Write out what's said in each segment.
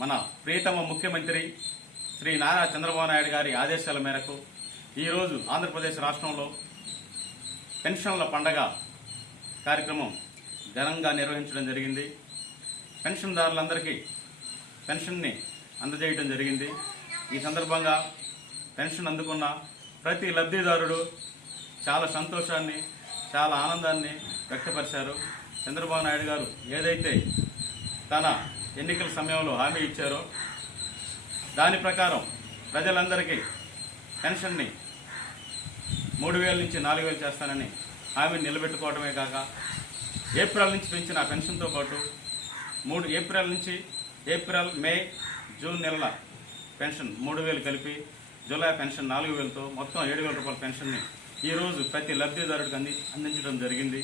మన ప్రియతమ ముఖ్యమంత్రి శ్రీ నారా చంద్రబాబు నాయుడు గారి ఆదేశాల మేరకు ఈరోజు ఆంధ్రప్రదేశ్ రాష్ట్రంలో పెన్షన్ల పండగ కార్యక్రమం ఘనంగా నిర్వహించడం జరిగింది. పెన్షన్దారులందరికీ పెన్షన్ని అందజేయడం జరిగింది. ఈ సందర్భంగా పెన్షన్ అందుకున్న ప్రతి లబ్ధిదారుడు చాలా సంతోషాన్ని చాలా ఆనందాన్ని వ్యక్తపరిచారు. చంద్రబాబు నాయుడు గారు ఏదైతే తన ఎన్నికల సమయంలో హామీ ఇచ్చారో. దాని ప్రకారం ప్రజలందరికీ పెన్షన్ని మూడు వేల నుంచి నాలుగు వేలు చేస్తానని హామీని నిలబెట్టుకోవడమే కాక ఏప్రిల్ నుంచి పెంచిన పెన్షన్తో పాటు మూడు ఏప్రిల్ నుంచి ఏప్రిల్ మే జూన్ నెలల పెన్షన్ మూడు వేలు కలిపి జూలై పెన్షన్ నాలుగు వేలతో మొత్తం ఏడు వేల రూపాయల పెన్షన్ని ఈరోజు ప్రతి లబ్ధిదారుడికి అంది అందించడం జరిగింది.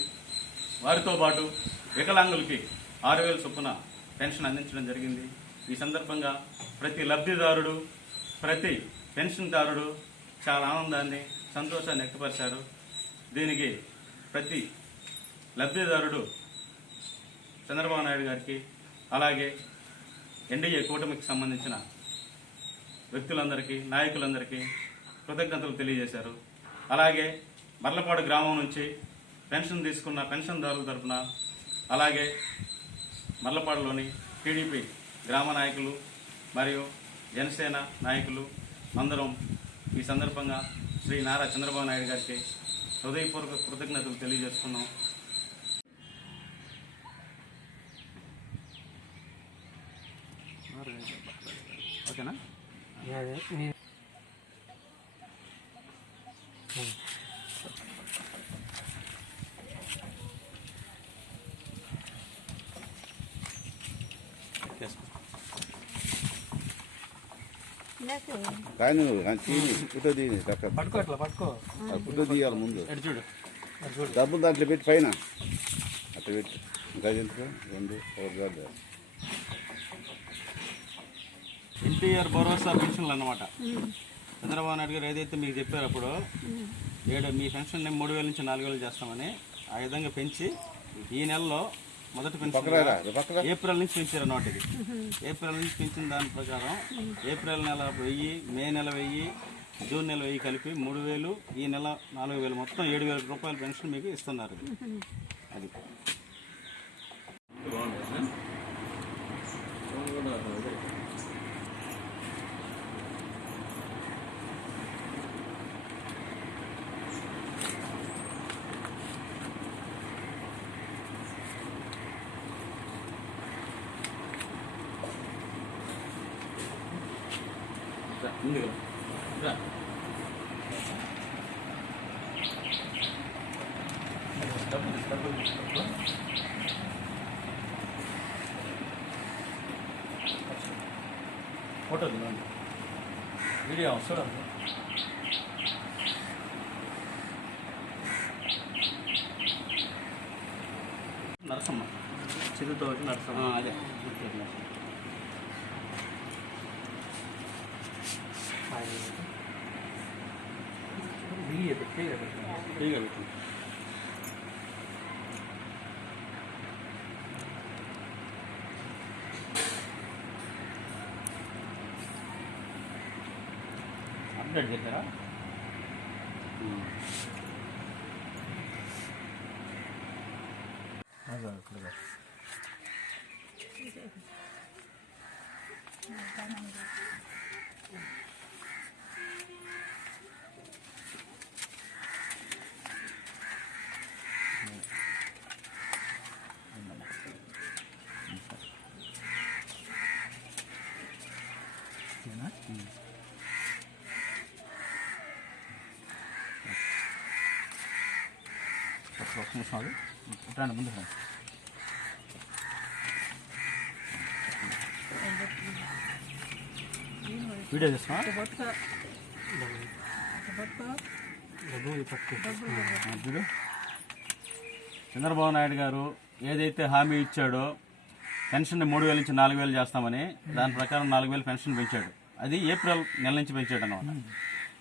వారితో పాటు వికలాంగులకి ఆరు వేల చొప్పున పెన్షన్ అందించడం జరిగింది. ఈ సందర్భంగా ప్రతి లబ్ధిదారుడు ప్రతి పెన్షన్దారుడు చాలా ఆనందాన్ని సంతోషాన్ని వ్యక్తపరిచారు. దీనికి ప్రతి లబ్ధిదారుడు చంద్రబాబు నాయుడు గారికి అలాగే ఎన్డీఏ కూటమికి సంబంధించిన వ్యక్తులందరికీ నాయకులందరికీ కృతజ్ఞతలు తెలియజేశారు. అలాగే మర్లపాడు గ్రామం నుంచి పెన్షన్ తీసుకున్న పెన్షన్దారుల తరఫున అలాగే మర్లపాడులోని టీడీపీ గ్రామ నాయకులు మరియు జనసేన నాయకులు అందరం ఈ సందర్భంగా శ్రీ నారా చంద్రబాబు నాయుడు గారికి హృదయపూర్వక కృతజ్ఞతలు తెలియజేసుకున్నాం. ఓకేనా? కానీ ఫోటో పట్టుకో ఫోటో తీయాలి ముందు డబ్బులు దాంట్లో పెట్టి పైన అట్లా పెట్టి ఇంకా ఎందుకు రెండు ఒకటి ఎన్టీఆర్ భరోసా పెన్షన్లు అన్నమాట చంద్రబాబు నాయుడు గారు ఏదైతే మీకు చెప్పారు అప్పుడు ఏడు మీ పెన్షన్ మూడు వేల నుంచి నాలుగు వేలు చేస్తామని ఆ విధంగా పెంచి ఈ నెలలో మొదటి పెన్షన్ ఏప్రిల్ నుంచి పెంచారు అన్నమాట ఇది. ఏప్రిల్ నుంచి పెంచిన దాని ప్రకారం ఏప్రిల్ నెల వెయ్యి మే నెల వెయ్యి జూన్ నెల వెయ్యి కలిపి మూడు వేలు ఈ నెల నాలుగు వేలు మొత్తం ఏడు వేల రూపాయల పెన్షన్ మీకు ఇస్తున్నారు అది. రా. తీసుకో. ఫోటో దిగండి వీడియో చూడండి నరసమ్మ చిరుతో నరసమ్మ అదే 밀리에 베테이가 그래. నిమిషం. రండి ముందు రండి వీడియో చూడు. చంద్రబాబు నాయుడు గారు ఏదైతే హామీ ఇచ్చాడో పెన్షన్ మూడు వేల నుంచి నాలుగు వేలు చేస్తామని దాని ప్రకారం నాలుగు వేలు పెన్షన్ పెంచాడు. అది ఏప్రిల్ నెల నుంచి పెంచాడు అనమాట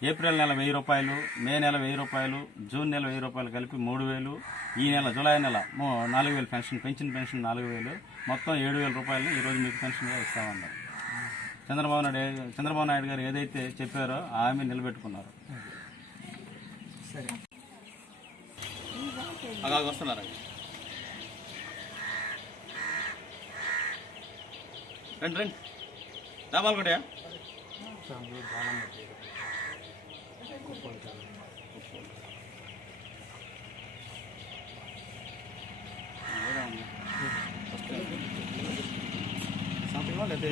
ఏప్రిల్ నెల వెయ్యి రూపాయలు మే నెల వెయ్యి రూపాయలు జూన్ నెల వెయ్యి రూపాయలు కలిపి మూడు వేలు ఈ నెల జూలై నెల నాలుగు వేలు పెన్షన్ పెన్షన్ పెన్షన్ నాలుగు వేలు మొత్తం ఏడు వేల రూపాయలు ఈరోజు మీకు పెన్షన్గా ఇస్తామన్నారు. చంద్రబాబు నాయుడు చంద్రబాబు నాయుడు గారు ఏదైతే చెప్పారో ఆ హామీ నిలబెట్టుకున్నారు. సరే వస్తున్నారు? రండి రండి. లాభాలు కూడా చాలు బాణం పట్టి కుప్పలు చాలు సంథింగ్ లేదా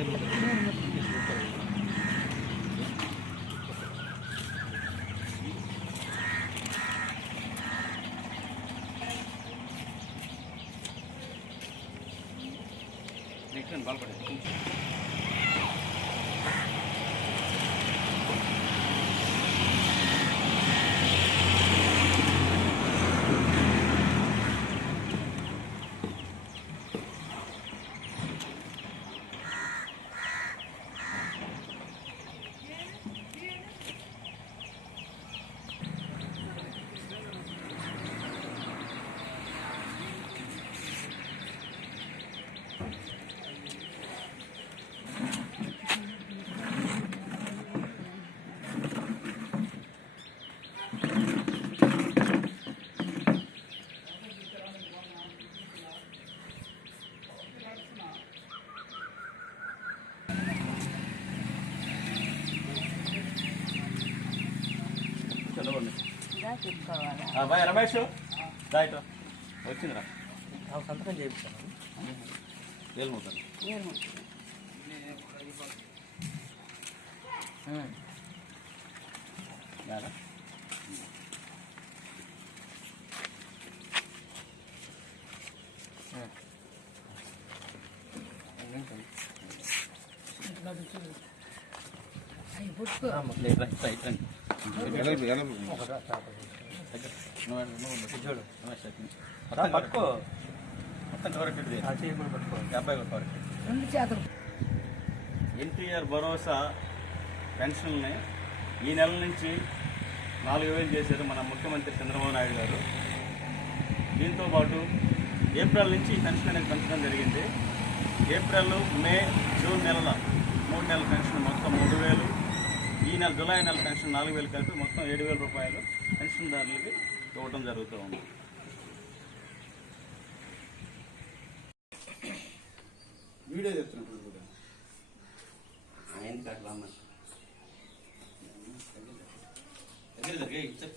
బాయ్ రమేష్ రైట్ వచ్చిందిరా ఆ సంతకం చేయించాను ఏలుమవుతాను యారా రైట్ రైట్ రైట్ రండి పట్టుకో. మొత్తం కవర్ పట్టుకో. డెబ్బై ఒక కవర్ ఎన్టీఆర్ భరోసా పెన్షన్ని ఈ నెల నుంచి నాలుగు వేలు చేశారు మన ముఖ్యమంత్రి చంద్రబాబు నాయుడు గారు. దీంతో పాటు ఏప్రిల్ నుంచి ఈ పెన్షన్ అనేది పెంచడం జరిగింది. ఏప్రిల్ మే జూన్ నెలల మూడు నెలల పెన్షన్ మొత్తం మూడు వేలు. ఈ నెల జూలై నెల పెన్షన్ నాలుగు వేలు కలిపి మొత్తం ఏడు వేల రూపాయలు పెన్షన్దారులకి ఇవ్వడం జరుగుతూ ఉంది. వీడియో చెప్తున్నప్పుడు కూడా. ఆయన కట్లా దగ్గర దగ్గర ఇచ్చే.